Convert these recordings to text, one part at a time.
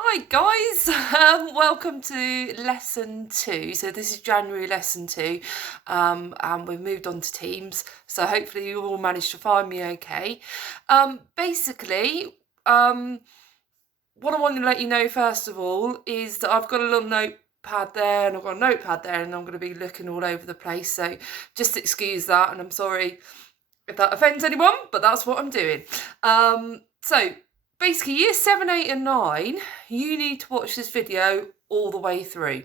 Hi guys, welcome to lesson 2. So this is January lesson 2, and we've moved on to Teams. So hopefully you all managed to find me okay. Basically, what I want to let you know first of all is that I've got a little notepad there and I've got a notepad there and I'm going to be looking all over the place. So just excuse that, and I'm sorry if that offends anyone, but that's what I'm doing. So basically year 7, 8 and 9, you need to watch this video all the way through.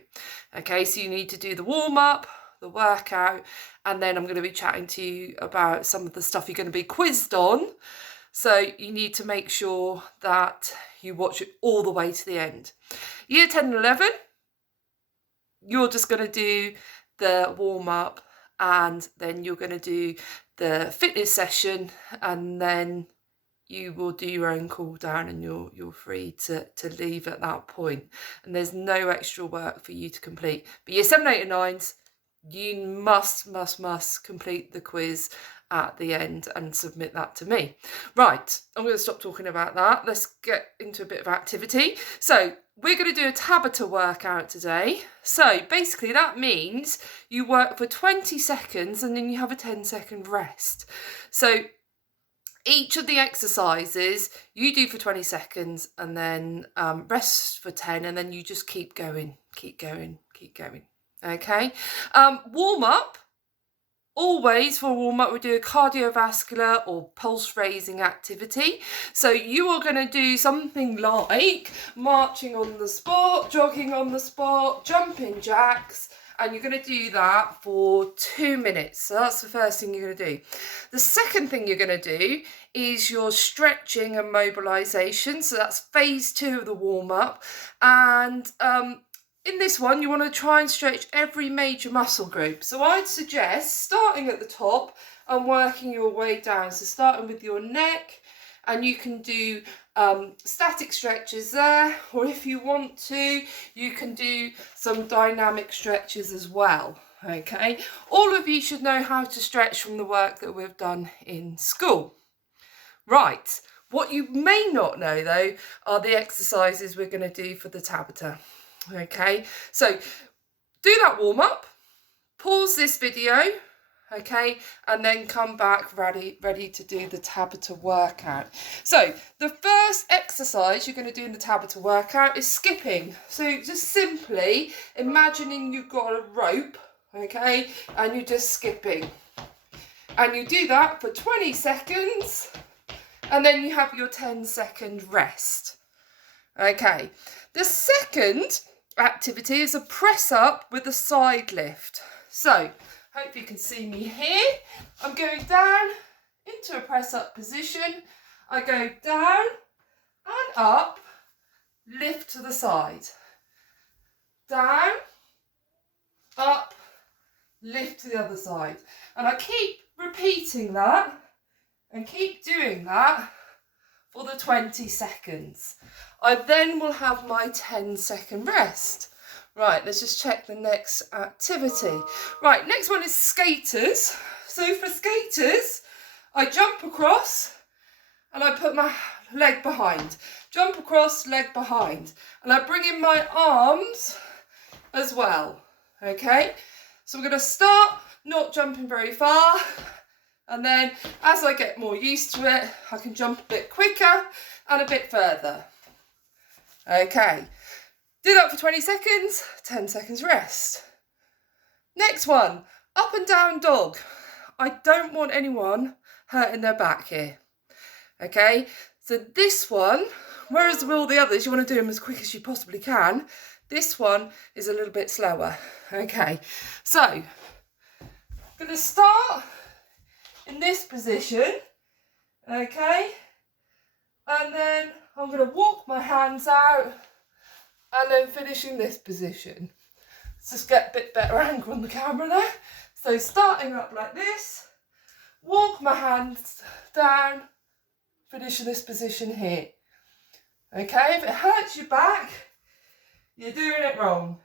Okay, so you need to do the warm-up, the workout, and then I'm going to be chatting to you about some of the stuff you're going to be quizzed on. So you need to make sure that you watch it all the way to the end. Year 10 and 11, you're just going to do the warm-up and then you're going to do the fitness session, and then you will do your own cool down and you're free to leave at that point. And there's no extra work for you to complete. But year 7, 8 and 9s, you must complete the quiz at the end and submit that to me. Right, I'm going to stop talking about that. Let's get into a bit of activity. So we're going to do a Tabata workout today. So basically that means you work for 20 seconds and then you have a 10-second rest. So each of the exercises you do for 20 seconds and then rest for 10, and then you just keep going. Okay. Warm up. Always for warm up, we do a cardiovascular or pulse raising activity. So you are going to do something like marching on the spot, jogging on the spot, jumping jacks, and you're going to do that for 2 minutes. So that's the first thing you're going to do. The second thing you're going to do is your stretching and mobilization. So that's phase 2 of the warm up. And in this one, you want to try and stretch every major muscle group. So I'd suggest starting at the top and working your way down. So starting with your neck, and you can do static stretches there, or if you want to, you can do some dynamic stretches as well. Okay, all of you should know how to stretch from the work that we've done in school. Right, what you may not know though are the exercises we're going to do for the Tabata. Okay, so do that warm up, pause this video, okay, and then come back ready to do the Tabata workout. So the first exercise you're going to do in the Tabata workout is skipping. So just simply imagining you've got a rope, okay, and you're just skipping. And you do that for 20 seconds, and then you have your 10-second rest. Okay, the second activity is a press up with a side lift. So hope you can see me here. I'm going down into a press up position. I go down and up, lift to the side. Down, up, lift to the other side. And I keep repeating that and keep doing that for the 20 seconds. I then will have my 10-second rest. Right, let's just check the next activity. Right, next one is skaters. So for skaters, I jump across and I put my leg behind. Jump across, leg behind. And I bring in my arms as well. Okay, so we're going to start not jumping very far. And then as I get more used to it, I can jump a bit quicker and a bit further. Okay, do that for 20 seconds, 10 seconds rest. Next one, up and down dog. I don't want anyone hurting their back here. Okay, so this one, whereas with all the others, you want to do them as quick as you possibly can. This one is a little bit slower. Okay, so I'm going to start in this position, okay, and then I'm going to walk my hands out and then finish in this position. Let's just get a bit better angle on the camera there. So starting up like this, walk my hands down, finish in this position here. Okay, if it hurts your back, you're doing it wrong.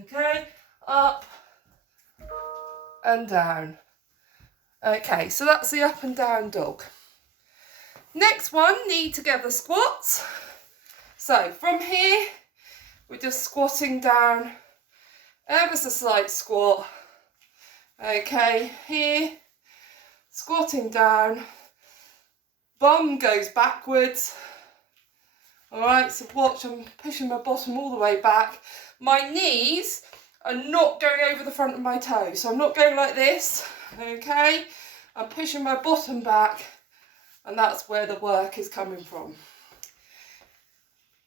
Okay, up and down. Okay, so that's the up and down dog. Next one, knee together squats. So from here, we're just squatting down, ever so slight squat. Okay, here, squatting down, bum goes backwards. All right, so watch, I'm pushing my bottom all the way back. My knees are not going over the front of my toes, so I'm not going like this, okay? I'm pushing my bottom back, and that's where the work is coming from.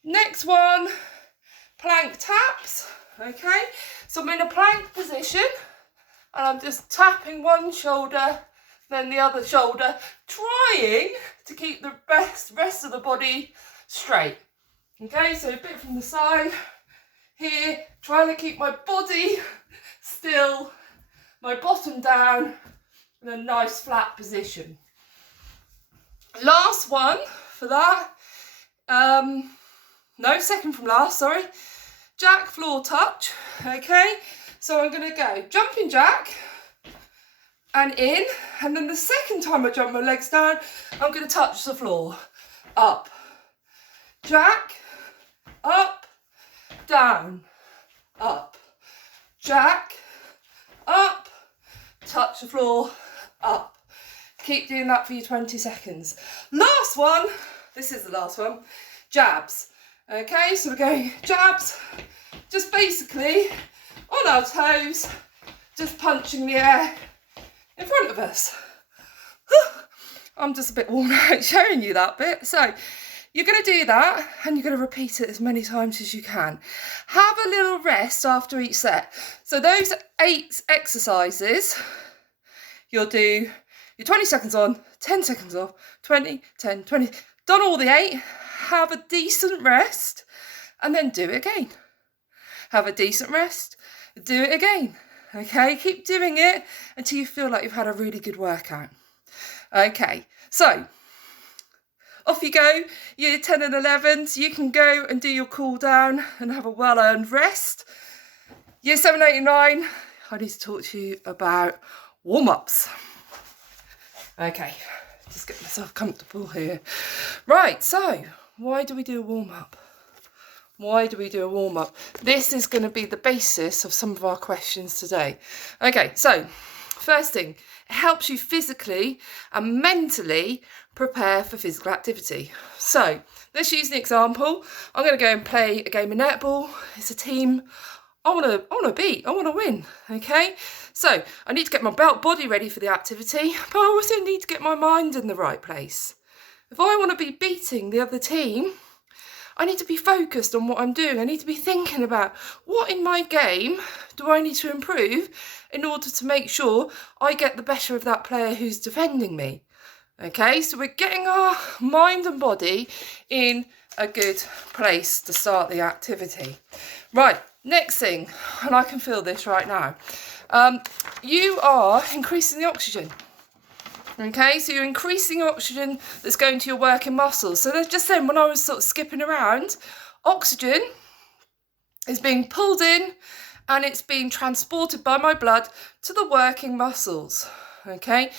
Next one, plank taps, okay? So I'm in a plank position, and I'm just tapping one shoulder, then the other shoulder, trying to keep the rest of the body straight. Okay, so a bit from the side, here, trying to keep my body still, my bottom down, in a nice flat position. Last one for that, no, second from last, sorry, jack floor touch, okay? So I'm gonna go jumping jack and in, and then the second time I jump my legs down, I'm gonna touch the floor, up, jack, up, down, up, jack, up, touch the floor, up. Keep doing that for your 20 seconds. Last one, this is the last one, jabs. Okay, so we're going jabs, just basically on our toes, just punching the air in front of us. I'm just a bit worn out showing you that bit. So you're going to do that and you're going to repeat it as many times as you can. Have a little rest after each set. So those 8 exercises, you'll do your 20 seconds on, 10 seconds off, 20, 10, 20. Done all the 8, have a decent rest and then do it again. Have a decent rest, do it again. Okay, keep doing it until you feel like you've had a really good workout. Okay, so off you go, year 10 and 11s, you can go and do your cool down and have a well-earned rest. Year 7, 8 and 9, I need to talk to you about warm-ups. Okay, just get myself comfortable here. Right, so why do we do a warm-up? Why do we do a warm-up? This is going to be the basis of some of our questions today. Okay, so first thing, it helps you physically and mentally prepare for physical activity. So let's use an example. I'm going to go and play a game of netball. It's a team. I want to beat. I want to win. Okay, so I need to get my body ready for the activity, but I also need to get my mind in the right place. If I want to be beating the other team, I need to be focused on what I'm doing. I need to be thinking about what in my game do I need to improve in order to make sure I get the better of that player who's defending me. Okay, so we're getting our mind and body in a good place to start the activity. Right, next thing, and I can feel this right now, you are increasing the oxygen. Okay, so you're increasing oxygen that's going to your working muscles. So that's just then when I was sort of skipping around, oxygen is being pulled in and it's being transported by my blood to the working muscles. Okay,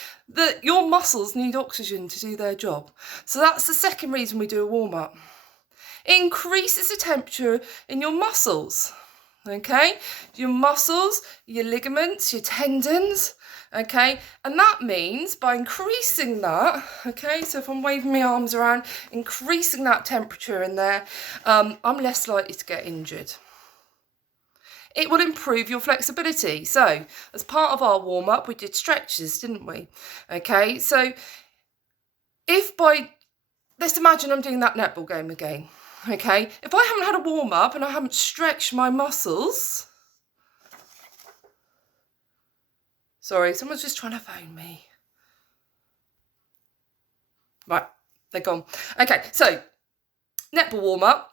your muscles need oxygen to do their job. So that's the second reason we do a warm-up. It increases the temperature in your muscles. Okay, your muscles, your ligaments, your tendons. Okay, and that means by increasing that, okay, so if I'm waving my arms around, increasing that temperature in there, I'm less likely to get injured. It will improve your flexibility. So as part of our warm-up, we did stretches, didn't we? Okay, so let's imagine I'm doing that netball game again. Okay, if I haven't had a warm-up and I haven't stretched my muscles, sorry, someone's just trying to phone me. Right, they're gone. Okay, so netball warm-up.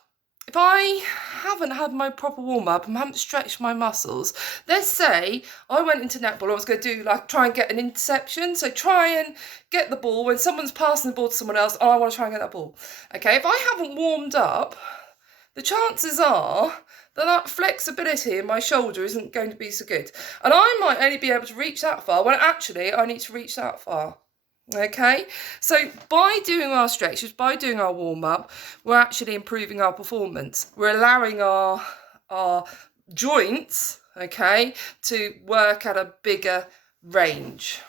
If I haven't had my proper warm-up and haven't stretched my muscles, let's say I went into netball, I was going to do try and get an interception. So try and get the ball when someone's passing the ball to someone else. Oh, I want to try and get that ball. Okay, if I haven't warmed up, the chances are that flexibility in my shoulder isn't going to be so good. And I might only be able to reach that far when actually I need to reach that far. Okay, so by doing our stretches, by doing our warm-up, we're actually improving our performance. We're allowing our joints, okay, to work at a bigger range.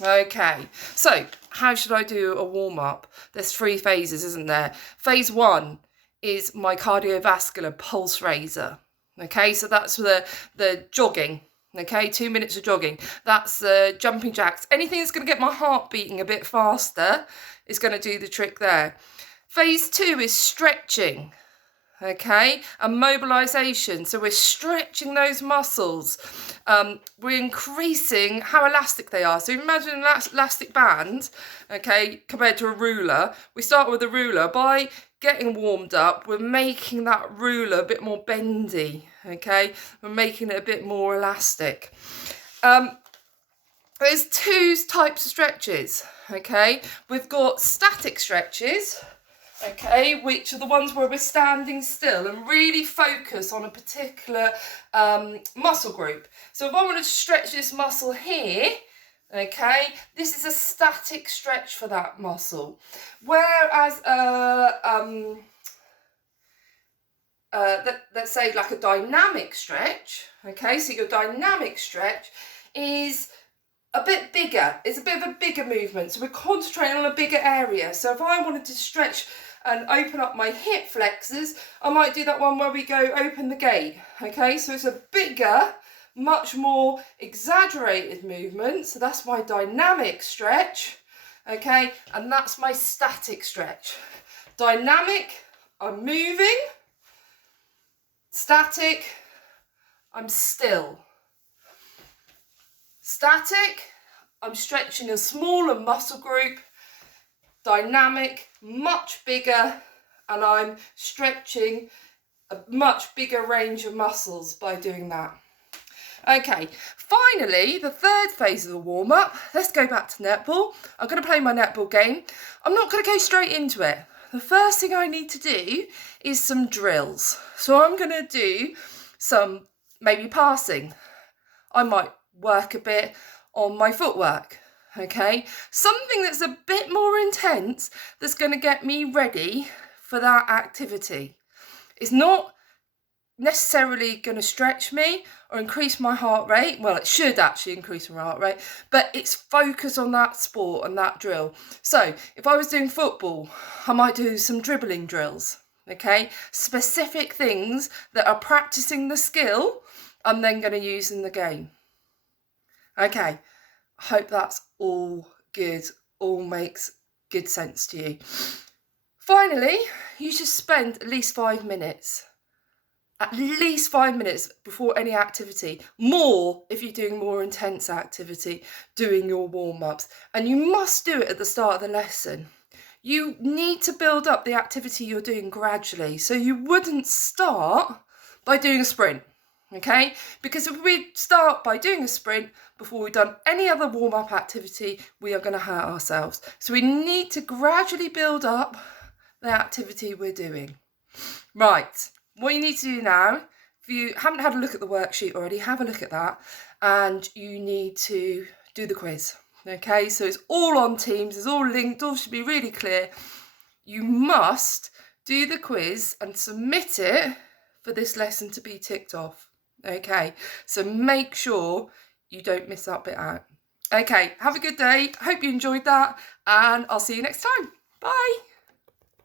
Okay, so how should I do a warm-up? There's 3 phases, isn't there? Phase 1 is my cardiovascular pulse raiser. Okay, so that's the jogging. Okay, 2 minutes of jogging. That's the jumping jacks. Anything that's going to get my heart beating a bit faster is going to do the trick there. Phase 2 is stretching. Okay, and mobilization. So we're stretching those muscles. We're increasing how elastic they are. So imagine an elastic band, okay, compared to a ruler. We start with a ruler. By getting warmed up, we're making that ruler a bit more bendy, okay? We're making it a bit more elastic. There's 2 types of stretches, okay? We've got static stretches, okay, which are the ones where we're standing still and really focus on a particular muscle group. So if I want to stretch this muscle here, okay, this is a static stretch for that muscle. Whereas let's say like a dynamic stretch, okay, so your dynamic stretch is a bit bigger. It's a bit of a bigger movement. So we're concentrating on a bigger area. So if I wanted to stretch and open up my hip flexors, I might do that one where we go open the gate. Okay, so it's a bigger, much more exaggerated movement. So that's my dynamic stretch. Okay, and that's my static stretch. Dynamic, I'm moving. Static, I'm still. Static, I'm stretching a smaller muscle group. Dynamic, much bigger, and I'm stretching a much bigger range of muscles by doing that. Okay, finally, the 3rd phase of the warm-up. Let's go back to netball. I'm going to play my netball game. I'm not going to go straight into it. The first thing I need to do is some drills. So I'm going to do some maybe passing. I might work a bit on my footwork, okay? Something that's a bit more intense that's going to get me ready for that activity. It's not necessarily going to stretch me or increase my heart rate. Well, it should actually increase my heart rate, but it's focused on that sport and that drill. So if I was doing football, I might do some dribbling drills, okay? Specific things that are practicing the skill I'm then going to use in the game. Okay, I hope that's all good, all makes good sense to you. Finally, you should spend at least 5 minutes. At least 5 minutes before any activity. More if you're doing more intense activity, doing your warm-ups. And you must do it at the start of the lesson. You need to build up the activity you're doing gradually. So you wouldn't start by doing a sprint. Okay, because if we start by doing a sprint before we've done any other warm-up activity, we are going to hurt ourselves. So we need to gradually build up the activity we're doing. Right, what you need to do now, if you haven't had a look at the worksheet already, have a look at that, and you need to do the quiz. Okay, so it's all on Teams, it's all linked, all should be really clear. You must do the quiz and submit it for this lesson to be ticked off. Okay, so make sure you don't miss that bit out. Okay, have a good day. Hope you enjoyed that, and I'll see you next time. Bye.